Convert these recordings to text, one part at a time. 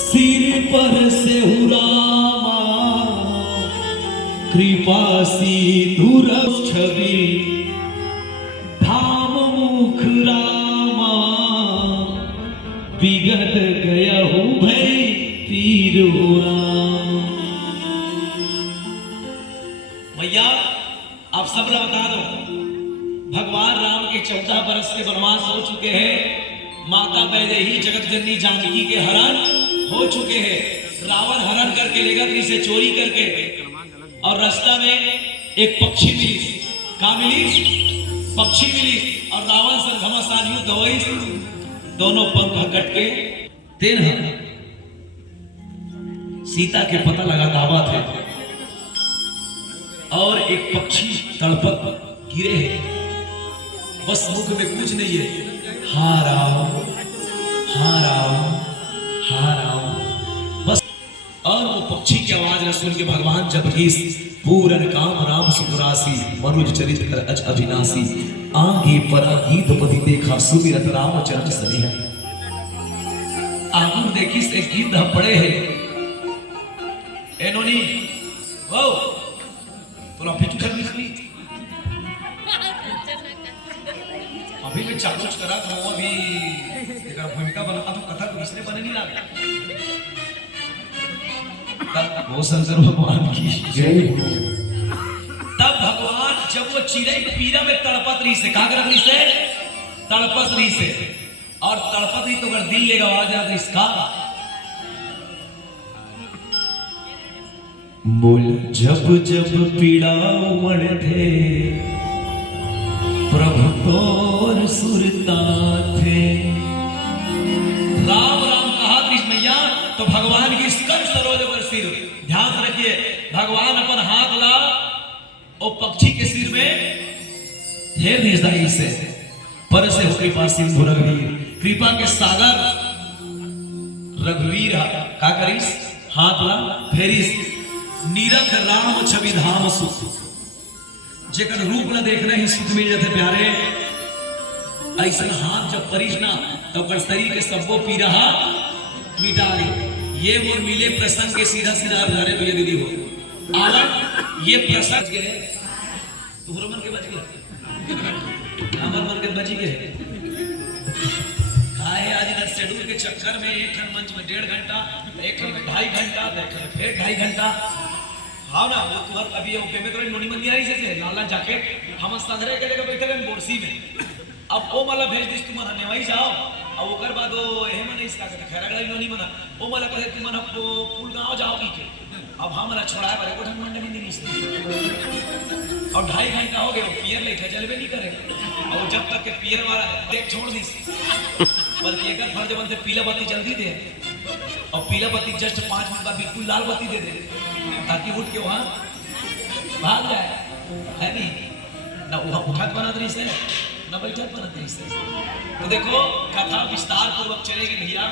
सिर पर से हुरामा कृपा सिंधुर छवि धाम मुख रामा विगत गया हूँ भई तीर हो राम। भैया आप सब लोग बता दो, भगवान राम के 14 वर्ष के वनवास हो चुके हैं। माता वैदेही जगत जननी जानकी के हरण हो चुके हैं। रावण हरण करके ले गया, इसे चोरी करके, और रास्ता में एक पक्षी मिली। कहाँ मिली? पक्षी मिली। और रावण से घमासान युद्ध हो, दोनों पंख कट के तेन सीता के पता लगा दावा थे, और एक पक्षी तड़पत गिरे हैं। बस मुख में कुछ नहीं है, हाँ राम, हाँ राम, हाँ राम, बस। और वो पक्षी की आवाज न सुन के भगवान जब पूरन काम राम सुरासी मनुज चरित कर अज अविनाशी आगे परा गीत पति देखा सुमिरत राम चरण सनेह। आगू देखी से गीत पड़े हैं एनोनी वो तो फिट कर दी। अभी मैं चालू करा तो अभी भूमिका बना तो कथा तो इसने बने नहीं लगा। तब वो शंकर भगवान की जय। तब भगवान जब वो चिड़ै पीरा में तड़पत रही से, कहा रही से, तड़पत रही से, और तड़पत रही तो अगर दिल लेगा आवाज आता इसका बोल जब जब पीड़ा उमड़ थे प्रभु तोर सुरता थे। राम राम कहा कृष्ण मैया तो भगवान की स्कंद सरोज पर सिर। ध्यान रखिए, भगवान अपन हाथ ला और पक्षी के सिर में हेर निजाई से पर से हो कृपा सिंधु रघुवीर, कृपा के सागर रघुवीर का करीस हाथ ला फेरिस नीरख राम छवि धाम सुख। जेकर रूप न देखना ही सुख मिल जाते प्यारे। ऐसा हाथ जब परिश ना तो शरीर के सबको पी रहा मिटा ले। ये मोर मिले प्रसंग के सीधा सीधा घरे भैया दीदी हो आलम ये प्रसंग के तुम्हारे मन के बच गए, हमारे मन के बच गए। काहे आज इधर शेड्यूल के चक्कर में एक खंड मंच में 1.5 घंटा, एक खंड 2.5 घंटा, फिर 2.5 घंटा। हाँ ना वो तुहर अभी में तो नोनी मंदिर आई से लाला जैकेट हम संग्रह के लेकर बैठे हैं बोरसी में। अब वो मला भेज दिस तुम नेवाई जाओ और ओकर बाद वो एहे मन इसका के खैरागढ़ नोनी मना वो मला कहे तुम मन फूल गांव जाओगी के। अब हमरा छोड़ाए बारे को ढंग मंडे में नहीं इसने। और 2.5 घंटा हो गया पियर लेके चलबे नहीं करे। और जब तक के पियर वाला देख छोड़ दिस, बल्कि एक फर्ज बनते पीला बत्ती जल्दी दे और पीला बत्ती जस्ट 5 मिनट बाद बिल्कुल लाल बत्ती दे दे ताकि उठ के वहां भाग जाए, है नहीं ना वहां उठत बनत रही से ना बैठत बनत रही से। तो देखो कथा विस्तार पूर्वक चलेगी भैया।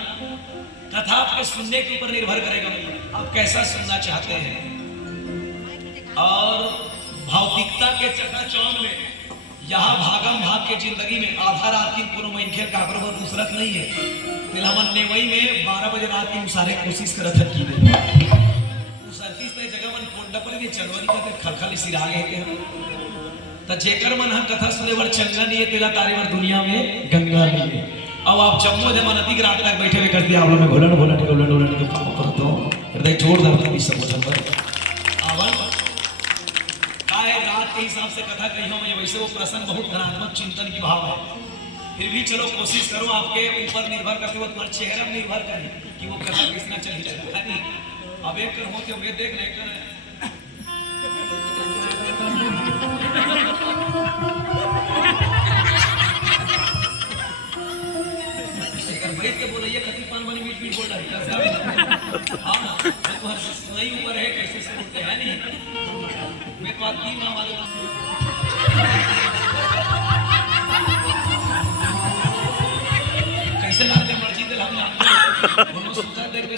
कथा आपके सुनने के ऊपर निर्भर करेगा भैया, आप कैसा सुनना चाहते हैं। और भौतिकता के चकाचौंध में यहाँ भागम भाग के जिंदगी में आधा रात की कोनो मनखे काकरो पर दूसरत नहीं है। तिलहमन नेवई में 12 बजे रात की मुसारे कोशिश करत है की उसरती से जगह मन कोंडा पर भी चलवरी का खलखल सिरा गए के त जेकर मन हम कथा सुने वर चंगा नहीं है तेला तारे वर दुनिया में गंगा नहीं है। अब आप जम्मू जमा नदी के रात तक बैठे हुए कर दिया आप लोग में घोलन घोलन घोलन घोलन के काम करते हो हृदय छोड़ दे इस समझ पर आवन काहे रात के हिसाब से कथा कही हो मुझे वैसे वो प्रसंग बहुत धनात्मक चिंतन की भाव है। फिर भी चलो कोशिश करो, आपके ऊपर निर्भर करते हो, तुम्हारे चेहरा में निर्भर करे कि वो कथा किसना चल जाएगा है नहीं। अब एक कर हो के वे देख ले कर बैठ के बोलिए कति पान वाली मीट मीट बोल रहा है। हाँ तुम्हारे सुनाई ऊपर है कैसे सुनते हैं नहीं मैं बात की मां वाले कैसे लाते मर्जी दे हम दोनों सुनता देख के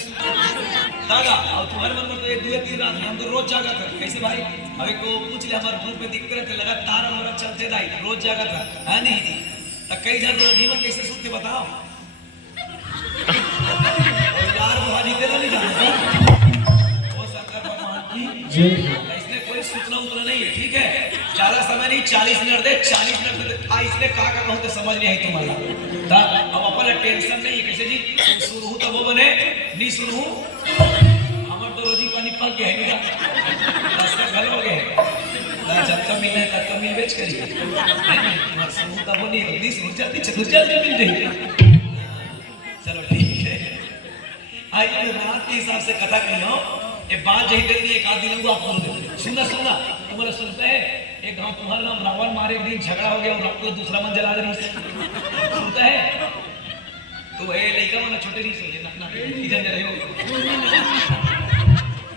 दादा और तुम्हारे मन में तो 1-2-3 रात हम तो रोज जागा था। कैसे भाई अभी को पूछ ले हमारे ग्रुप में दिख रहे थे लगातार हमारा चलते दाई रोज जागा था है नहीं। तो कई जन रोगी में कैसे सुनते बताओ और यार वो जीते नहीं जाने वो शंकर भगवान की इसने कोई सूचना उतना नहीं है, ठीक है। ज्यादा समय नहीं, 40 मिनट दे, 40 मिनट दे। इसने कहा कहूँ तो समझ नहीं आई तुम्हारा। अब अपन टेंशन नहीं है कैसे जी, तुम सुनू तो वो बने, नहीं सुनू हमार तो रोजी पानी पक गया है, रास्ता गल हो गया। जब तक मिलने तब तक मिल बेच करिए, सुनू तो वो नहीं सुन जल्दी मिल जाएगी। चलो ठीक है, आइए रात के हिसाब से कथा कही हो। एक बात यही देती एक आध दिन आप सुनना तुम्हारा सुनते हैं। एक गांव तुम्हारा नाम रावण मारे, एक दिन झगड़ा हो गया और आपको दूसरा मन जला रही सुनता है तो ये लड़का मना छोटे नहीं सुने ना इधर रहे हो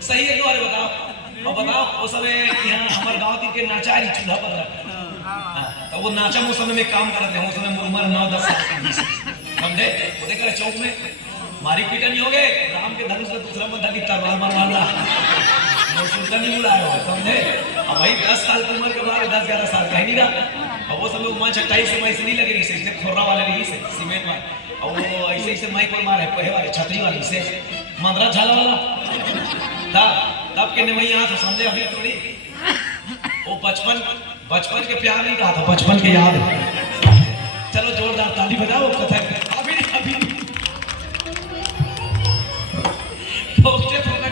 सही है। तुम्हारे बताओ और बताओ वो समय यहाँ हमारे गांव के नाचा चूल्हा पर रखा तो वो नाचा वो समय में काम करते हैं। वो समय उम्र 9-10 साल समझे, वो देखा चौक में मारी पीटा नहीं हो गए, राम के धनुष का दूसरा बंदा दिखता मारना सुनता नहीं बुलाया हो समझे। अब भाई 10 साल की उम्र के बाद 10-11 साल का ही नहीं रहा। और वो समय उम्र 28 समय से नहीं लगे रही से, इसने खोरा वाले रही से सीमेंट में और वो ऐसे ऐसे माइक पर मारे पहे वाले छतरी वाली से मंदरा झाला वाला था तब के नहीं यहाँ तो समझे। अभी थोड़ी वो बचपन के प्यार नहीं कहा था, बचपन के याद। चलो जोरदार ताली बजाओ कथा अभी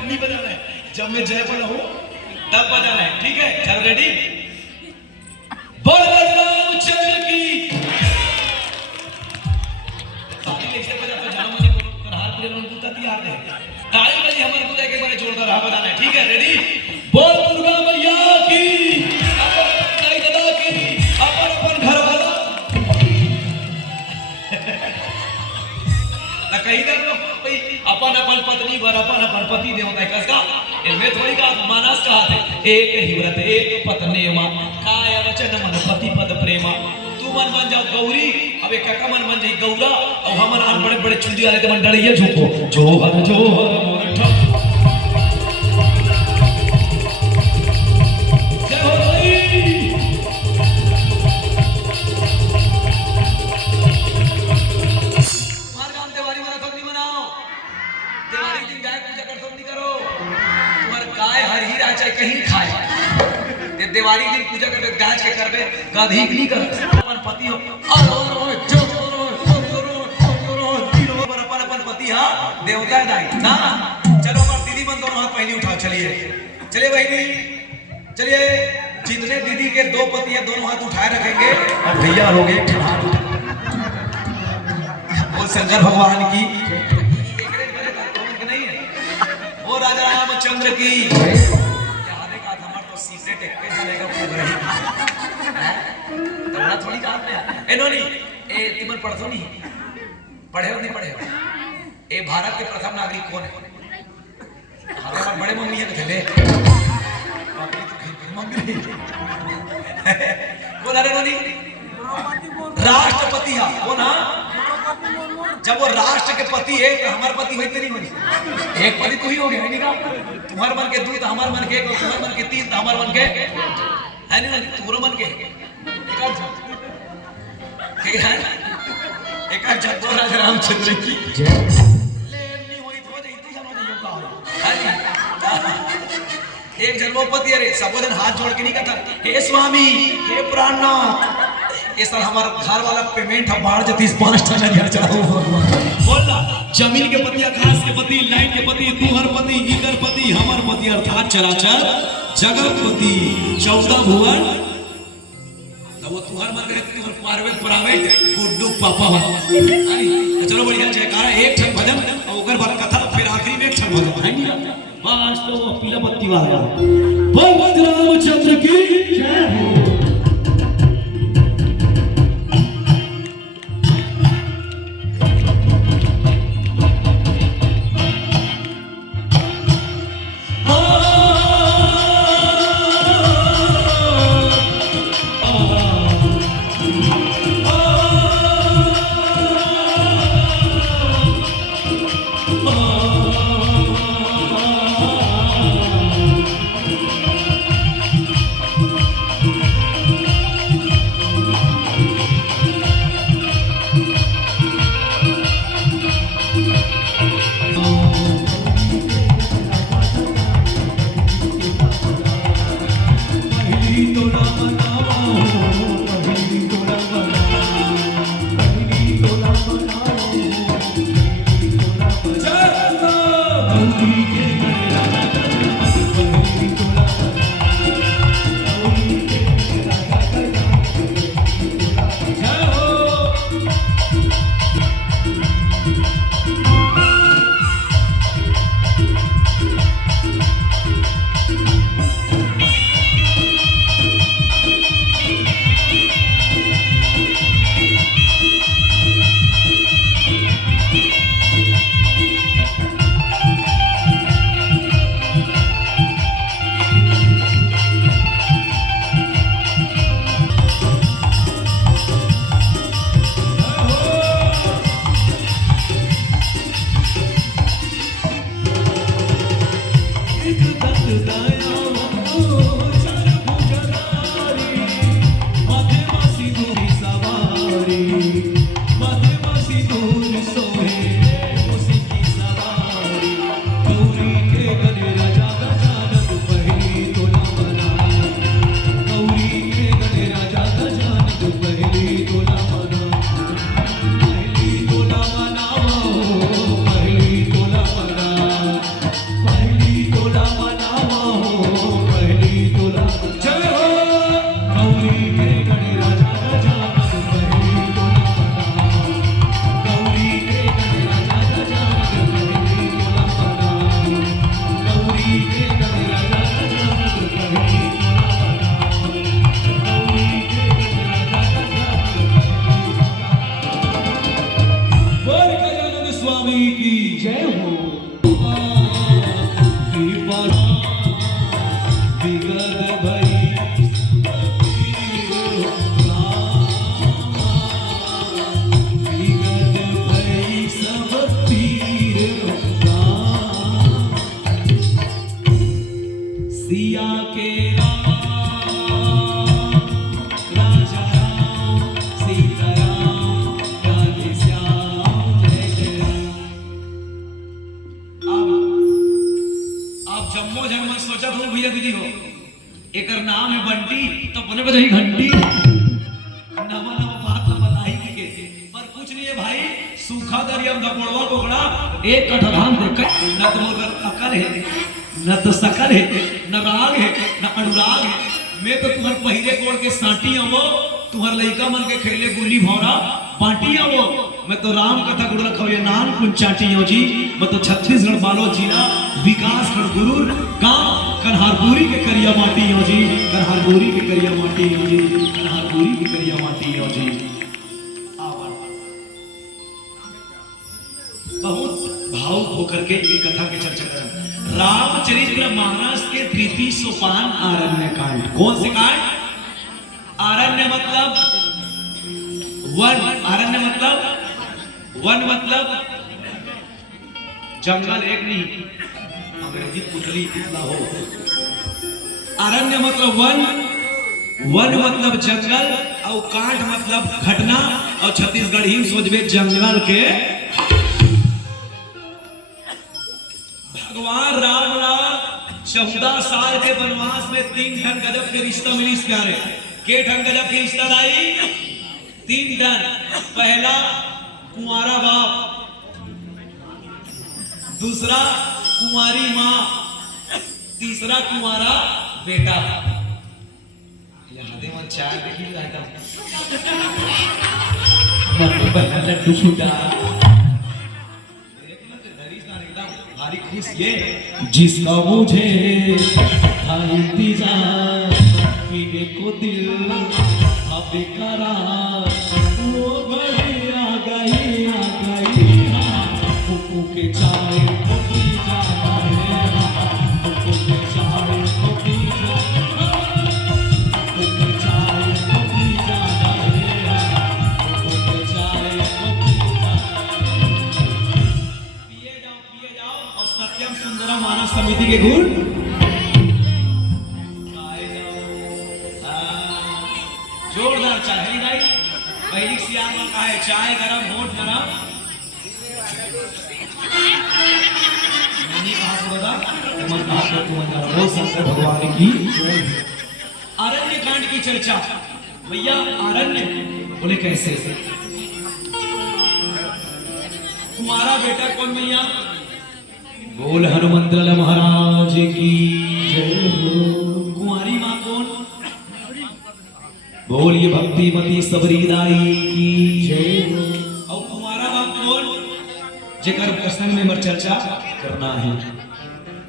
नहीं बजाना है, जब मैं जय बोला हूं तब बजाना है, ठीक है। चल रेडी, बोल रामचंद्र की ताली कैसे बजाता जाना मुझे करहार पूरे लोग पूछता तैयार है। ताली बजी हमारे को एक बार जोरदार हा बजाना है, ठीक है। रेडी, बोल दुर्गा मैया की, अपन दादा की, अपन घर वाला ना कहीं ना अपन पत्नी वर अपन पति देवता है कसका इनमें थोड़ी का मानस कहा थे एक ही व्रत एक पत्नेमा काय वचन मन पति पद प्रेमा। तू मन बन जाओ गौरी, अब एक काका मन बन जाई गौरा और हमन आन बड़े बड़े चुंदी वाले ते मन डरिए झुको जोहर मोर ठप जय हो गई। मार गांव दिवाली माराथन नहीं मनाओ, दिवाली दिन गाय पूजा कर तुम नहीं करो। तुम्हारे गाय हर ही राजा कहीं खाए ते दिवाली दिन पूजा करबे गाय के करबे गधी नहीं कर। अपन पति हो अपन पति हां देवता दाई ना। चलो हमार दीदी बन दोनों हाथ पहले उठाओ, चलिए बहनी चलिए। जितने दीदी के 2 पति है दोनों हाथ उठाए रखेंगे और भैया हो गए वो शंकर भगवान की वो राजा रामचंद्र की। तो सीक्रेट एक चलेगा प्रोग्राम तो ना थोड़ी काम में एनोनी ए तुम पढ़ो नहीं पढ़े हो नहीं पढ़े हो। ए भारत के प्रथम नागरिक कौन है? हमारे बड़े मम्मी है थे मम्मी कौन है एनोनी? राष्ट्रपति है कौन है? जब वो राष्ट्र के पति है तो हमारे पति होते नहीं बनी। एक पति तू ही हो गया है नहीं, तुम्हारे मन के 2 तो हमारे मन के 1 और तुम्हारे मन के 3 तो हमारे मन के है नहीं, तुम्हारे मन के ठीक है। एक जब राजा रामचंद्र की नहीं हुई तो इतनी जमा एक जन्मोपति अरे सबोधन हाथ जोड़ के नहीं कहता हे स्वामी हे प्राणनाथ ये सर हमारा घर वाला पेमेंट हम बाढ़ जतीस 5 टन हरियर चढ़ाओ बोलना। जमीन के पति, आकाश के पति, लाइट के पति, तुहर पति, इकर पति, हमर पति अर्थात चराचर जगतपति 14 भुवन। तो वो तुहर मर गए तुहर प्राइवेट गुड्डू पापा चलो बढ़िया जयकारा। एक ठन भजन और ओकर बाद कथा, फिर आखिरी में एक ठन भजन है बस। तो पीला बत्ती वाला बोल रामचंद्र की जय हो। की जय हो। विगत भई सब पीर सिया के राजा राम सीता राम राधे श्याम जय जय राम। आप जम्मो जम्मो सोचा हो भैया दीदी हो एक नाम है बंटी तो बने बजाई घंटी नवा नवा बात बताई के पर कुछ नहीं है भाई सूखा दरिया में दबोड़वा कोकड़ा एक कठधाम देख न तो मगर अकल है न तो सकल है न राग है न अनुराग है। मैं तो तुम्हारे पहले कोड़ के साटी आवो तुम्हार लइका मन के खेले गुल्ली भौरा बांटी आवो। मैं तो राम कथा गुड़ रखो ये नाम कुंचाटी हो जी। मैं तो छत्तीसगढ़ बालो जिला विकास खंड गुरूर गांव कन्हारपुरी के करिया माटी हो जी। कन्हारपुरी के करिया माटी हो जी। कन्हारपुरी के करिया माटी हो जी। बहुत भावुक होकर के ये कथा की चर्चा करें। रामचरित्र मानस के तृतीय सोपान आरण्य कांड। कौन से कांड? आरण्य मतलब वन। आरण्य मतलब वन मतलब जंगल एक नहीं अंग्रेजी पुतली कितना हो। आरण्य मतलब वन, वन मतलब जंगल और कांड मतलब घटना। और छत्तीसगढ़ ही सोचबे जंगल के भगवान राम ला 14 साल के वनवास में 3 ठन गजब के रिश्ता मिली प्यारे। के ठन गजब के रिश्ता लाई? 3 ठन। पहला कुंवारा बाप, दूसरा कुंवारी माँ, तीसरा कुंवारा बेटा। यहाँ दे मन चाय देखी रहता लड्डू छूटा ये जिसका मुझे था इंतजार पीने को दिल था बेकरार वो घड़ी आ गई फूफू के चाय को पी जाना है। फूफू के चाय को पी जाना फूफू के चाय को पी जाना है। फूफू के चाय को पी जाना। पिए जाओ और सत्यम सुंदरम मानस समिति के गुण जोरदार चाय भाई। पहली सियार में कहा है चाय गरम होठ गरम नहीं कहा तो बता मन कहा तो तुम वो शंकर भगवान की। आरण्य कांड की चर्चा भैया। आरण्य बोले कैसे? तुम्हारा बेटा कौन भैया? बोल हनुमंतलाल महाराज की जय हो। कुंवारी माँ कौन? बोलिए भक्तिमती सबरीदाई की जय हो। और कुंवारा बाप कौन? जेकर प्रसंग में मर चर्चा करना है।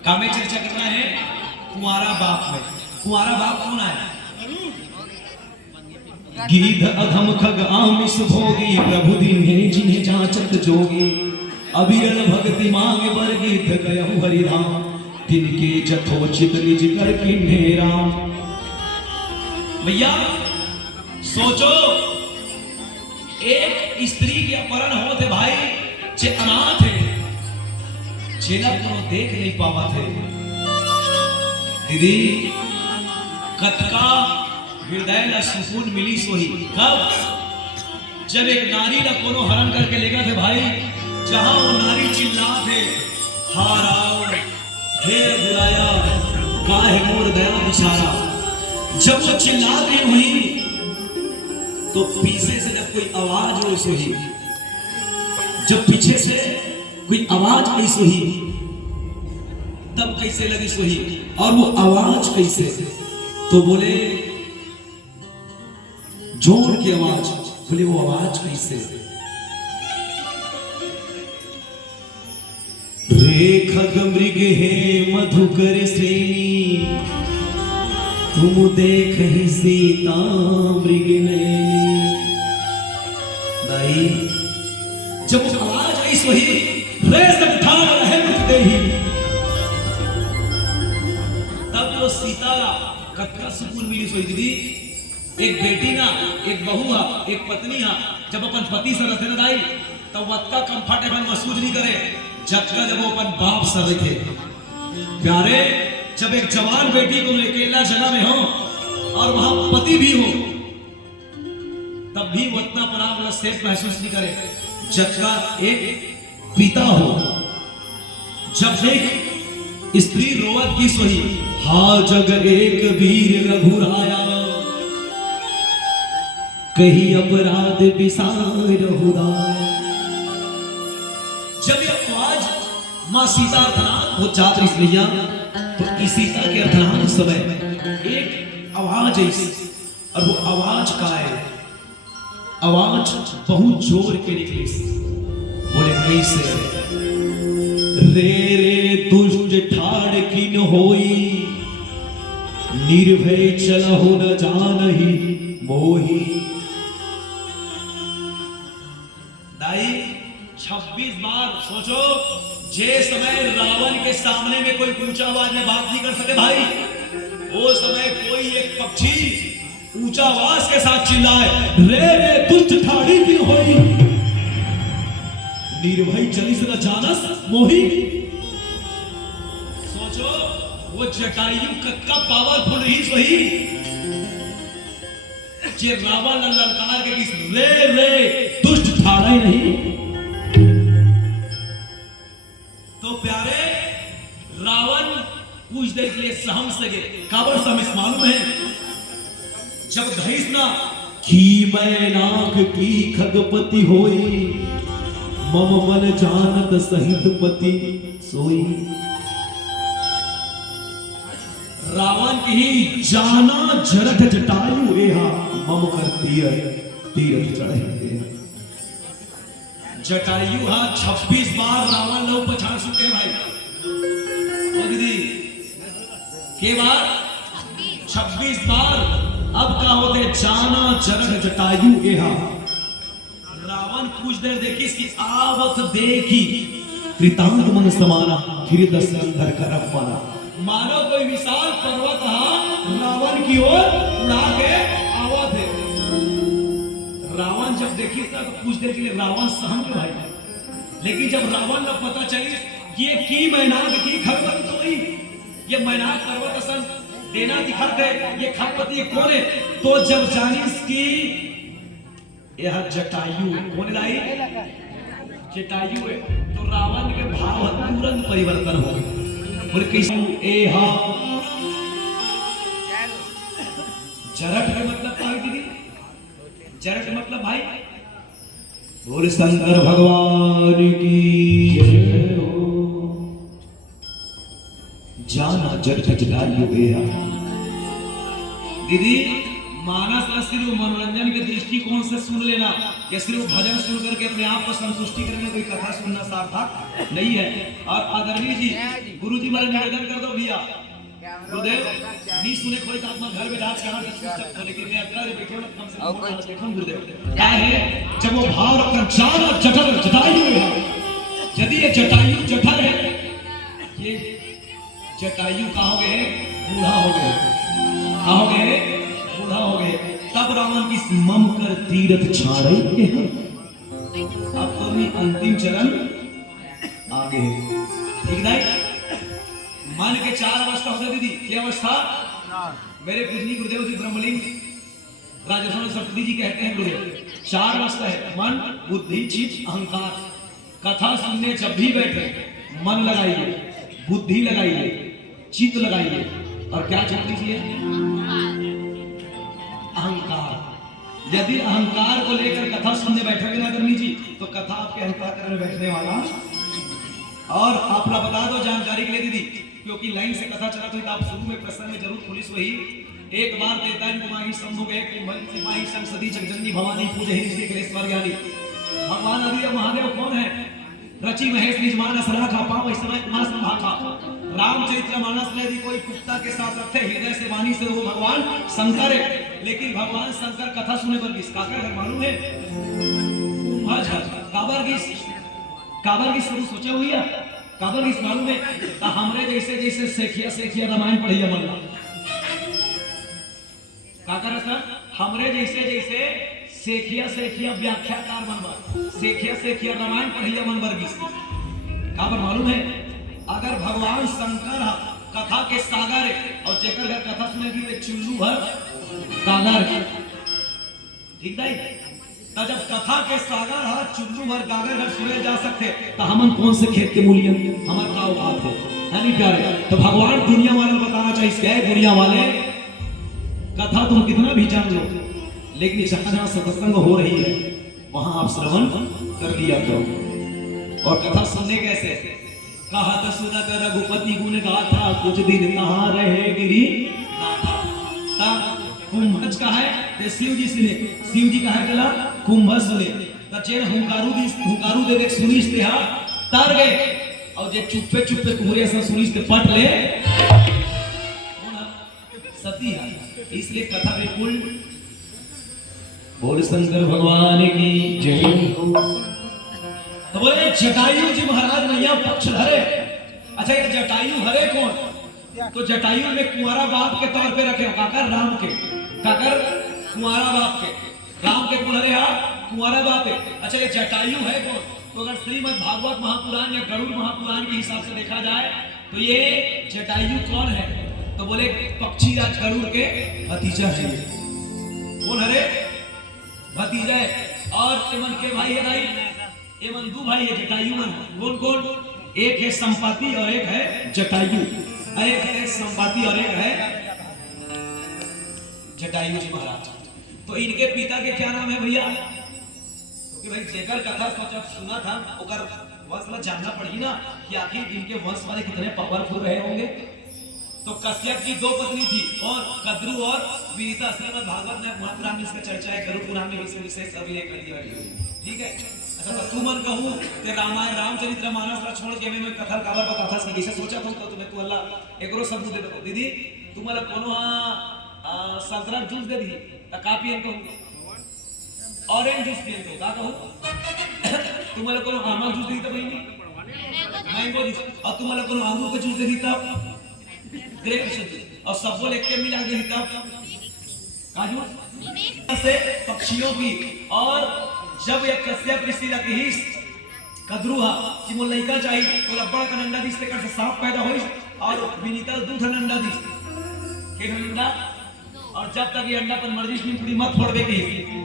का में चर्चा करना है? कुंवारा बाप में। कुंवारा बाप कौन है? गीध अधम खग आमिष भोगी प्रभु दिन है जिन्हें जाचत जोगी। अविरल भक्ति मांग बर गीत गयहु हरिधाम तिनके जथोचित निज कर किन्हे राम। भैया सोचो एक स्त्री के अपहरण होते भाई जे अनाथ है जेला को देख नहीं पावा थे। दीदी कतका हृदय ला सुकून मिली सोही कब? जब एक नारी ला कोनो हरण करके लेगा थे भाई। जहां वो नारी चिल्लाते हाराओ हे बुलाया काहे मोर दया बिछाया। जब वो चिल्लाती हुई तो पीछे से जब कोई आवाज आई सुही, जब पीछे से कोई आवाज आई सुही तब कैसे लगी सुही? और वो आवाज कैसे? तो बोले जोर की आवाज। बोले वो आवाज कैसे? रेखग मृग है मधुकर श्रेणी तुम देख ही सीता मृग नैनी। जब आवाज आई सोही रे कतका सुकून मिली सोई दीदी। एक बेटी ना, एक बहू हा, एक पत्नी हा, जब अपन पति से रहते ना दाई तब वत्ता कंफर्टेबल महसूस नहीं करे जबका जब वो अपन बाप से रखे। प्यारे, जब एक जवान बेटी को अकेला जगह में हो और वहां पति भी हो तब भी वो इतना पराम सेफ महसूस नहीं करे जबका एक पिता हो। जब एक स्त्री रोवत की सोई, हा जग एक वीर रघुराया, कहीं अपराध विसार हुदाय। जब ये आवाज मां सीता अर्थनाथ हो जात रही भैया तो इस सीता के अर्थनाथ समय एक आवाज ऐसी, और वो आवाज का है, आवाज बहुत जोर के निकली। बोले कैसे? रे रे दुष्ट ठाड़ किन होई, निर्भय चलहु न जानहि मोही। दाई 26 बार सोचो, जे समय रावण के सामने में कोई ऊंचा आवाज में बात नहीं कर सके भाई, वो समय कोई एक पक्षी ऊंचा आवाज के साथ चिल्लाए, रे रे दुष्ट ठाड़ी की होई, निर्भय चलिस न जानस मोही। सोचो वो जटायु कक्का पावरफुल रही सोही, जे रावण ललकार के किस रे रे दुष्ट ठाड़ा ही नहीं। तो प्यारे, रावण कुछ देर के लिए सहम सके, काबर समझ मालूम है, जब धैसना की मैं नाक की खगपति होई, मम मन जानत सहित पति सोई। रावण की जाना जरठ जटायु एहा, मम कर तीरथ चढ़े। जटायु हा 26 बार रावण लोग पछाड़ चुके हैं भाई। ओ दीदी के बार 26 बार। अब का होते जाना जरठ जटायु एहा। रावण कुछ देर देखी इसकी आवत देखी, कृतांत मन समाना, फिर दशरथ कर अपना। मानो कोई विशाल पर्वत रावण की ओर उड़ा के आवत है। रावण जब देखी तो कुछ देर के लिए रावण सहम के भाई, लेकिन जब रावण को पता चली ये की मैनाक की खगपति तो नहीं, ये मैनाक पर्वत असल देना दिखत है, ये खगपति कौन है? तो जब जानी इसकी यह जटायु कौन लाई, जटायु है, तो रावण के भाव तुरंत परिवर्तन हो गए। बोले कैसे? एहा जरठ का मतलब क्या है दीदी? जरठ मतलब भाई, बोले शंकर भगवान की जय हो। जाना जरठ जटायु एहा। दीदी मानस का सिर्फ मनोरंजन के दृष्टिकोण से सुन लेना, या सिर्फ भजन सुन करके अपने आप को संतुष्टि करने कोई कथा सुनना सार्थक नहीं है। और आदरणीय जी गुरु जी महाराज निवेदन कर दो भैया, गुरुदेव नहीं सुने कोई तो अपना घर में रात कहां से सुन सकते, लेकिन मैं अगला बैठे ना कम से कम देखो गुरुदेव क्या है। जब वो भाव रखकर जाना जठर जटायु है, यदि ये जटायु जठर है, ये जटायु कहाँ हो गए? बूढ़ा हो गए। कहाँ हो गए? बूढ़ा हो गए। तब रावण की मम कर तीरथ छाड़े के हैं। अब तो भी अंतिम चरण आगे ठीक नहीं। मन के 4 अवस्था होते दीदी। क्या अवस्था? मेरे पूजनीय गुरुदेव जी ब्रह्मलिंग राजस्थान सरस्वती जी कहते हैं गुरुदेव 4 अवस्था है, मन बुद्धि चित्त अहंकार। कथा सुनने जब भी बैठे मन लगाइए, बुद्धि लगाइए, चित्त लगाइए, और क्या छोड़ दीजिए? अहंकार। यदि अहंकार को लेकर कथा सुनने बैठोगे ना करनी जी, तो कथा आपके अहंकार में बैठने वाला। और आप लोग बता दो जानकारी के लिए दीदी, क्योंकि लाइन से कथा चला तो आप शुरू में प्रसंग में जरूर पुलिस वही एक बार देता है तुम्हारी संभोग है कुंभन सिपाही संग सदी जगजननी भवानी पूजे ही श्री कृष्ण ज्ञानी। भगवान आदि महादेव कौन है? रचि महेश निज मानस राखा पाव इस समय मास भाखा। रामचरित्र मानस में यदि कोई पुख्ता के साथ रखते हृदय से वाणी से, वो भगवान शंकर है। लेकिन भगवान शंकर कथा सुने पर किसका कर मालूम है? काबर की शुरू सोचा हुई है, काबर की मालूम है? हमरे जैसे जैसे सेखिया रामायण पढ़िया मन का करत है हमरे जैसे जैसे सेखिया सेखिया व्याख्याकार बनबर सेखिया सेखिया रामायण पढ़िया बनबर की का पर मालूम है अगर भगवान शंकर कथा के सागर है और जेकर घर कथा सुने भी ते चुल्लू भर गागर ठीक नहीं तो जब कथा के सागर है चुल्लू भर गागर घर सुने जा सकते तो हमन कौन से खेत के मूल्य हमार का बात है नहीं प्यारे तो भगवान दुनिया वाले बताना चाहिए क्या है दुनिया वाले कथा तुम कितना भी जान लो लेकिन जहां जहां सत्संग हो रही है वहां आप श्रवण कर लिया करो और कथा सुनने कैसे कहा तो सुनत रघुपति गुण गाथा कुछ दिन कहां रहे गिरी नाथा कुंभज का है ये शिव जी सुने शिव जी का है गला कुंभज सुने तो चेन हुंकारू दे देख सुनिस ते हा तार गए और जे चुप्पे चुप्पे कुहरे से सुनिस ते पट ले सती है इसलिए कथा बिल्कुल बोल शंकर भगवान की जय तो बोले जटायु जी महाराज मैया पक्ष हरे अच्छा ये जटायु हरे कौन तो जटायु में कुंवारा बाप के तौर पे रखे काकर राम के काकर कुंवारा बाप के राम के कौन हरे कुंवारा बाप है अच्छा ये जटायु है कौन तो अगर श्रीमद् भागवत महापुराण या गरुड़ महापुराण के हिसाब से देखा जाए तो ये जटायु कौन है तो बोले पक्षी राज गरुड़ के भतीजा है कौन हरे भतीजा है और एमन के भाई है भाई एमन दो भाई है जटायु मन कौन कौन एक है संपाति और एक है जटायु एक है संपाति और एक है जटायु जी महाराज तो इनके पिता के क्या नाम है भैया क्योंकि भाई जेकर कथा सोचा सुना था ओकर वंश में जानना पड़ी ना कि आखिर इनके वंश वाले कितने पावरफुल रहे होंगे तो कश्यप की दो पत्नी थी और कद्रु और विनीता श्रीमद् भागवत में महापुराण में इसका चर्चा है गरुड़ पुराण में इससे विशेष अभिलेख कर दिया ठीक है अच्छा तो तू मन कहूं ते रामायण रामचरितमानस ला छोड़ के मैं कथा काबर बता था कैसे सोचा था तो तुम्हें तू अल्लाह एकरो सबूत दे दो दीदी तू मला कोनो संतरा जूस दे दी त का पियन कहूं ऑरेंज जूस पियन कहूं का कहूं तू मला कोनो आमा जूस दी त बहिनी मैंगो जूस और तू मला कोनो आलू का जूस दे दी तब ग्रेप जूस और सब बोल एक के मिला दे दी तब काजू से पक्षियों की और जब ये कश्यप ऋषि लगिस कद्रुहा कि मो लइका चाहिए तो लब्बड़ का नंदा दिस कर से सांप पैदा होइस और विनीता दूध नंदा दिस के नंदा और जब तक ये अंडा पर मर्जी में पूरी मत फोड़बे की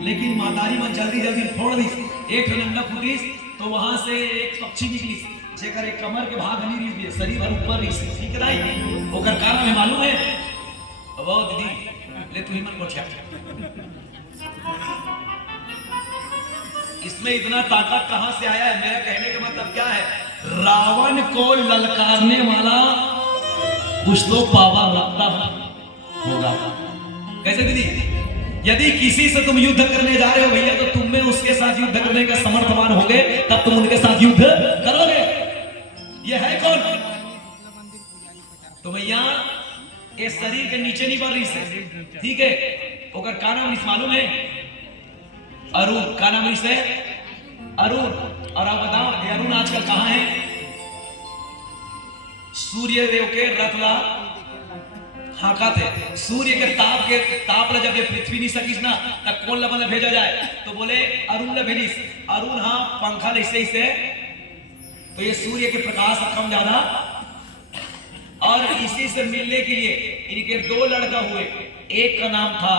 लेकिन मातारी मन जल्दी जल्दी फोड़ दिस एक नंदा फुटिस तो वहां से एक पक्षी निकली जेकर एक कमर के भाग हनी रही शरीर भर ऊपर रही ठीक नहीं ओकर कारण में मालूम है वो दीदी ले तू ही मन को छा इसमें इतना ताकत कहां से आया है मेरा कहने का मतलब क्या है रावण को ललकारने वाला कुछ तो पावर रखता होगा कैसे दीदी यदि किसी से तुम युद्ध करने जा रहे हो भैया तो तुम में उसके साथ युद्ध करने का समर्थवान होगे तब तुम उनके साथ युद्ध करोगे ये है कौन तो भैया ये शरीर के नीचे नहीं बढ़ रही से ठीक है ओकर का नाम मालूम है अरुण का नाम है अरुण और आप बताओ अरुण आजकल कहां है सूर्य देव के रथला हाका थे सूर्य के ताप ला जब ये पृथ्वी नहीं सकीस ना तब कौन ला भेजा जाए तो बोले अरुण ला भेजिस अरुण हाँ पंखा ऐसे से तो ये सूर्य के प्रकाश कम ज्यादा और इसी से मिलने के लिए इनके दो लड़का हुए एक का नाम था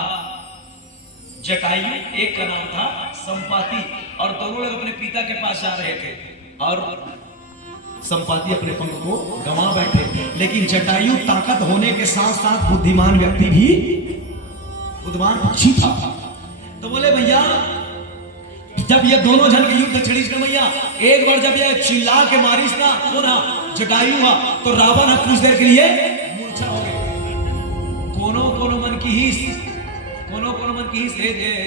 जटायु एक का नाम था संपाति और दोनों लोग अपने पिता के पास जा रहे थे और संपाति अपने पंख को गंवा बैठे लेकिन जटायु ताकत होने के साथ साथ बुद्धिमान व्यक्ति भी बुद्धिमान पक्षी था तो बोले भैया जब ये दोनों जन के युद्ध छिड़ीस ना भैया एक बार जब ये चिल्ला के मारिस ना तो ना जटायु हुआ तो रावण कुछ देर के लिए मूर्छा हो गए कोनो मन की ही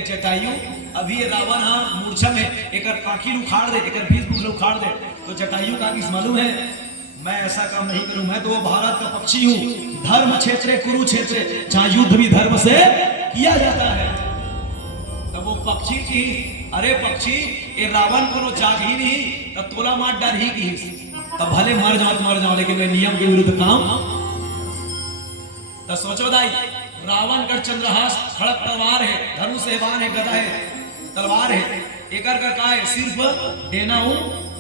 जटायु अभी ये रावण हाँ मूर्छा में एक आखिर उखाड़ दे एक 20 बुल उखाड़ दे तो जटायु का किस मालूम है मैं ऐसा काम नहीं करूं मैं तो भारत का पक्षी हूं धर्म क्षेत्र कुरुक्षेत्र जहां युद्ध भी धर्म से किया जाता है तब वो पक्षी की अरे पक्षी ये रावण को जाग ही नहीं तब तोला मार डर ही की तब भले मर जाओ लेकिन मैं नियम के विरुद्ध काम तो सोचो दाई रावण का चंद्रहास खड़क तलवार है, धनुष है, बाण है, गदा है, तलवार है, एकर का है सिर्फ डेनाऊ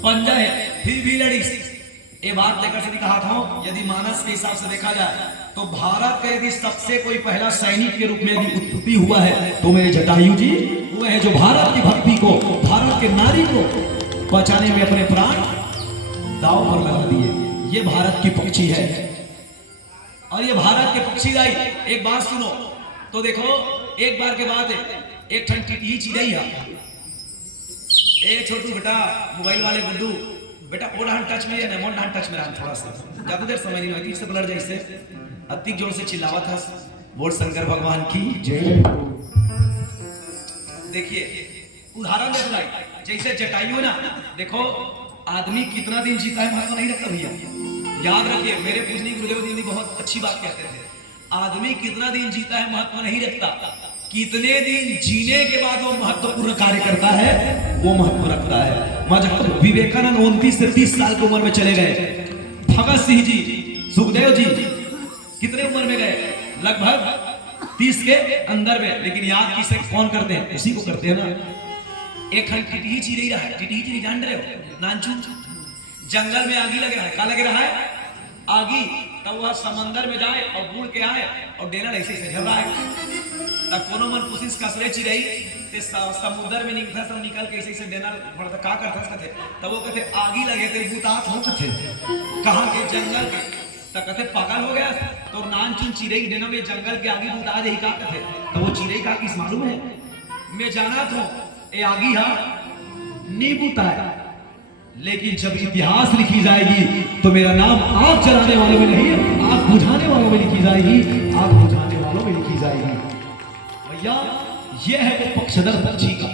पंजा है, फिर भी लड़ी। ये बात लेकर से कहा था, यदि मानस के हिसाब से देखा जाए तो भारत का यदि सबसे कोई पहला सैनिक के रूप में यदि उत्पत्ति हुआ है तो मेरे जटायु जी हुए हैं, जो भारत की भक्ति को, भारत के नारी को बचाने में अपने प्राण दांव पर लगा दिए। ये भारत की पक्षी है और ये भारत के पक्षी लाई। एक बात सुनो तो देखो, एक बार के बाद एक ठन टिटही चिड़ई है। ए छोटू बेटा, मोबाइल वाले गुड्डू बेटा, ओड हैंड टच में है ना, मोड हैंड टच में रहा थोड़ा सा, ज्यादा देर समय नहीं हुई, इससे ब्लर जैसे अति जोर से चिल्लावा था। बोल शंकर भगवान की जय। देखिए उदाहरण दे बुलाई, जैसे जटायु है ना, देखो आदमी कितना दिन जीता है महत्व नहीं रखता भैया। याद रखिए, मेरे पूजनी गुरुदेव जी ने बहुत अच्छी बात कहते थे, आदमी कितना दिन जीता है महत्व नहीं रखता, कितने दिन जीने के बाद वो महत्वपूर्ण कार्य करता है वो महत्व रखता है। जब विवेकानंद 29 से 30 साल की उम्र में चले गए, भगत सिंह जी, सुखदेव जी कितने उम्र में गए? लगभग 30 के अंदर में। लेकिन याद किसे कौन करते हैं? उसी को करते हैं ना। एक टिटही चिड़ई रहा है, टिटही चिड़ई जान रहे हो? नानचू जंगल में आगी लगे रहा है, क्या लगे रहा है? आगी। तब वह समंदर में जाए और बूढ़ के आए और डेना ऐसे से झल रहा है। तब कोनो मन कोशिश कसरे चिड़ई ते समुद्र में निकल के ऐसे डेना पड़ता का करता कहते, तब वो कहते आगी लगे तेरे बुतात हो कहते, कहां के? जंगल के। तब कहते पागल हो गया तो नानचुन चिड़ई डेना में जंगल के आगी बुता दे का कहते, तो वो चिड़ई का किस मालूम है? मैं जाना था ये आगी हा नी बुता है, लेकिन जब इतिहास लिखी जाएगी तो मेरा नाम आग जलाने वालों में नहीं, आग बुझाने वालों में लिखी जाएगी, आग बुझाने वालों में लिखी जाएगी। भैया यह है वो पक्षधर पक्षी का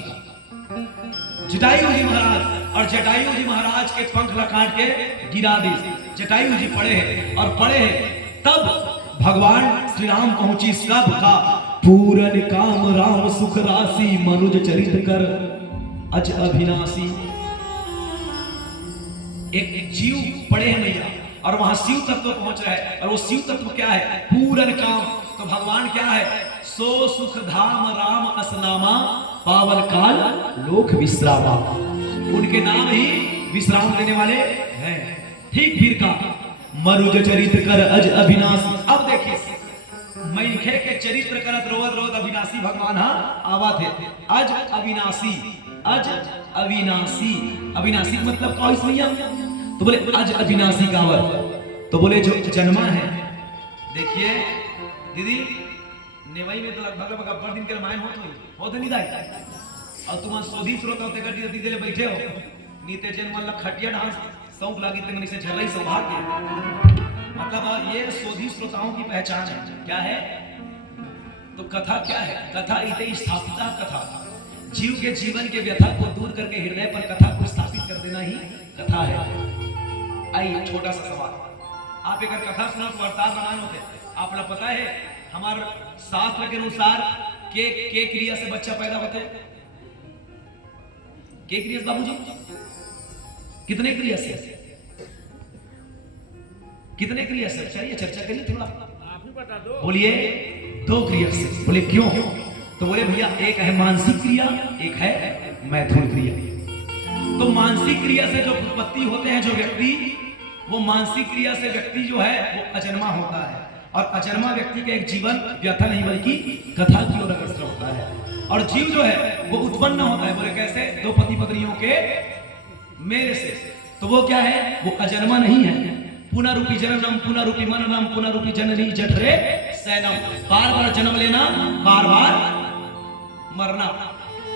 जटायु जी महाराज। और जटायु जी महाराज के पंख काट के गिरा दी। जटायु जी पड़े हैं और पड़े हैं, तब भगवान श्री राम पहुंची सब का पूरन काम राम सुख राशि मनुज चरित कर अज अभिनाशी। एक जीव पड़े हैं भैया और वहां शिव तत्व पहुंच रहा है, और वो शिव तत्व क्या है? पूरन काम। तो भगवान क्या है? सो सुख धाम राम असनामा पावन काल लोक विश्रामा। उनके नाम ही विश्राम लेने वाले हैं। ठीक फिर का मरुज चरित्र कर अज अविनाशी। अब देखिए मैखे के चरित्र करत रोवत रोवत अविनाशी भगवान आवा थे। अज अविनाशी, अज अविनाशी, अविनाशी मतलब क्या है भैया? तो बोले अज अविनाशी कावर, तो बोले जो जन्मा है। देखिए दीदी नेवई में तो लगभग अब्बर दिन के रामायण होत नहीं दाई, और तुम सोधी स्रोत होते कर दीदी ले बैठे हो नीते जन मन खटिया डांस सौंप लागी ते मनी से झरई सौभाग्य। मतलब ये सोधी श्रोताओं की पहचान है। क्या है? तो कथा क्या है? कथा इते स्थापिता कथा, जीव के जीवन के व्यथा को दूर करके हृदय पर कथा को स्थापित कर देना ही कथा है। आइए छोटा सा सवाल, आप एक कथा सुना तो वर्तार बनान होते, आपको पता है हमारे शास्त्र के अनुसार के क्रिया से बच्चा पैदा होते? के क्रिया से बाबूजी? कितने क्रिया से? कितने क्रिया से? चलिए चर्चा करिए थोड़ा, आप ही बता दो। बोलिए 2 क्रिया से। बोले क्यों? तो बोले भैया एक है मानसिक क्रिया, एक है मैथुन क्रिया। तो मानसिक क्रिया से जो उत्पत्ति होते हैं जो व्यक्ति, वो मानसिक क्रिया से व्यक्ति जो है वो अजन्मा होता है, और अजन्मा व्यक्ति का एक जीवन व्यथा नहीं बल्कि कथा की ओर अग्रसर होता है। और जीव जो है वो उत्पन्न होता है। बोले कैसे? 2 पति पत्नियों के मेरे से। तो वो क्या है? वो अजन्मा नहीं है। पुनरूपी जननम पुनरूपी मननम पुनरूपी जननी जठरे सैनम। बार बार जन्म लेना, बार बार मरना,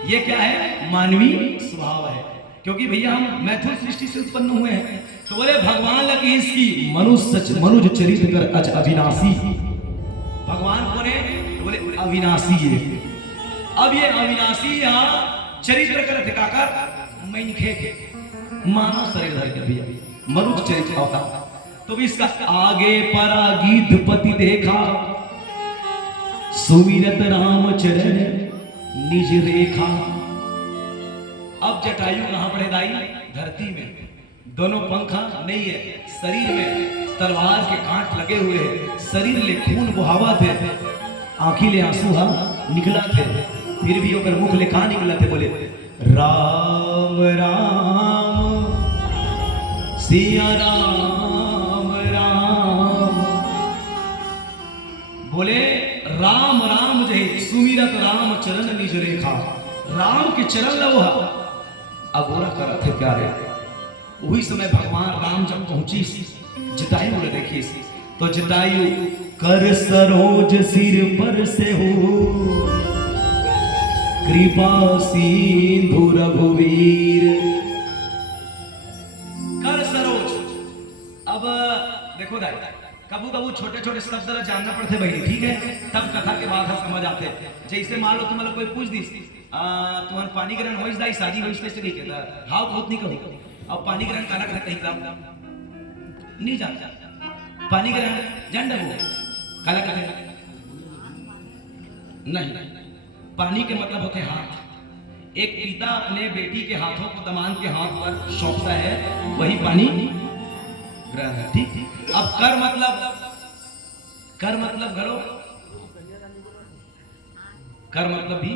ये क्या है? मानवीय स्वभाव है। क्योंकि भैया हम मैथुन सृष्टि से उत्पन्न हुए हैं। तो बोले भगवान लगी इसकी मनुज चरित्र कर अज अविनाशी। भगवान को ने तो बोले अविनाशी है। अब ये अविनाशी यहाँ चरित्र कर दिखाकर मैंखे मानव शरीर धर के भैया मनुज चरित्र होता। तो भी इसका आगे परा गीधपति देखा सुमिरत राम चरण निज रेखा। अब जटायु कहां पर है दाई? धरती में। दोनों पंखा नहीं है, शरीर में तलवार के कांट लगे हुए हैं, शरीर ले खून बहावा थे। आंखी ले आंसू हा निकला थे, फिर भी ओकर मुख ले कहा निकला थे, बोले राम राम सिया राम राम। बोले राम राम जय सुमिरत राम चरण निज रेखा, राम के चरण लवो अगोरा करत थे प्यारे। वही समय भगवान राम जब पहुंची जटायु ने देखी तो जटायु कर सरोज सिर पर से हो, कृपा सिंधु रघुवीर। कर सरोज, अब देखो दाई कबू कबू छोटे छोटे शब्द जानना पड़ते भाई, ठीक है, तब कथा के बाद समझ आते। जैसे मान लो तुम्हारा कोई पूछ दी तुम्हारे पानी ग्रहण हो दाई शादी हो से नहीं कहता हाउ बहुत नहीं कहू, अब पानी ग्रहण काना कहते ही नहीं जानता, पानी ग्रहण जान डबो काला कहते नहीं, पानी के मतलब होते हाथ। एक पिता अपने बेटी के हाथों को दमान के हाथ पर सौंपता है, वही पानी ग्रहण है, ठीक। अब कर मतलब करो, कर मतलब भी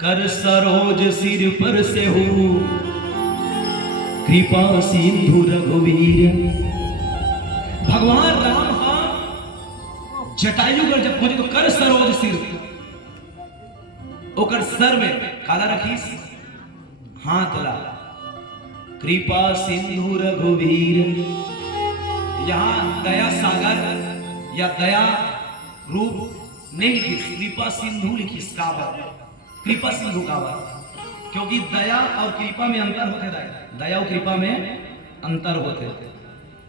कर सरोज सिर पर से हो, कृपा सिंधु रघुवीर। भगवान राम जटायु कर जब पहुंचे तो कर सरोज सिर, ओकर सर में काला रखीस हाथ ला, कृपा सिंधु रघुवीर। यहां दया सागर या दया रूप नहीं लिखीस, कृपा सिंधु लिखीस काबर, कृपा सिंधु काबर, क्योंकि दया और कृपा में अंतर होते थे, दया और कृपा में अंतर होते थे।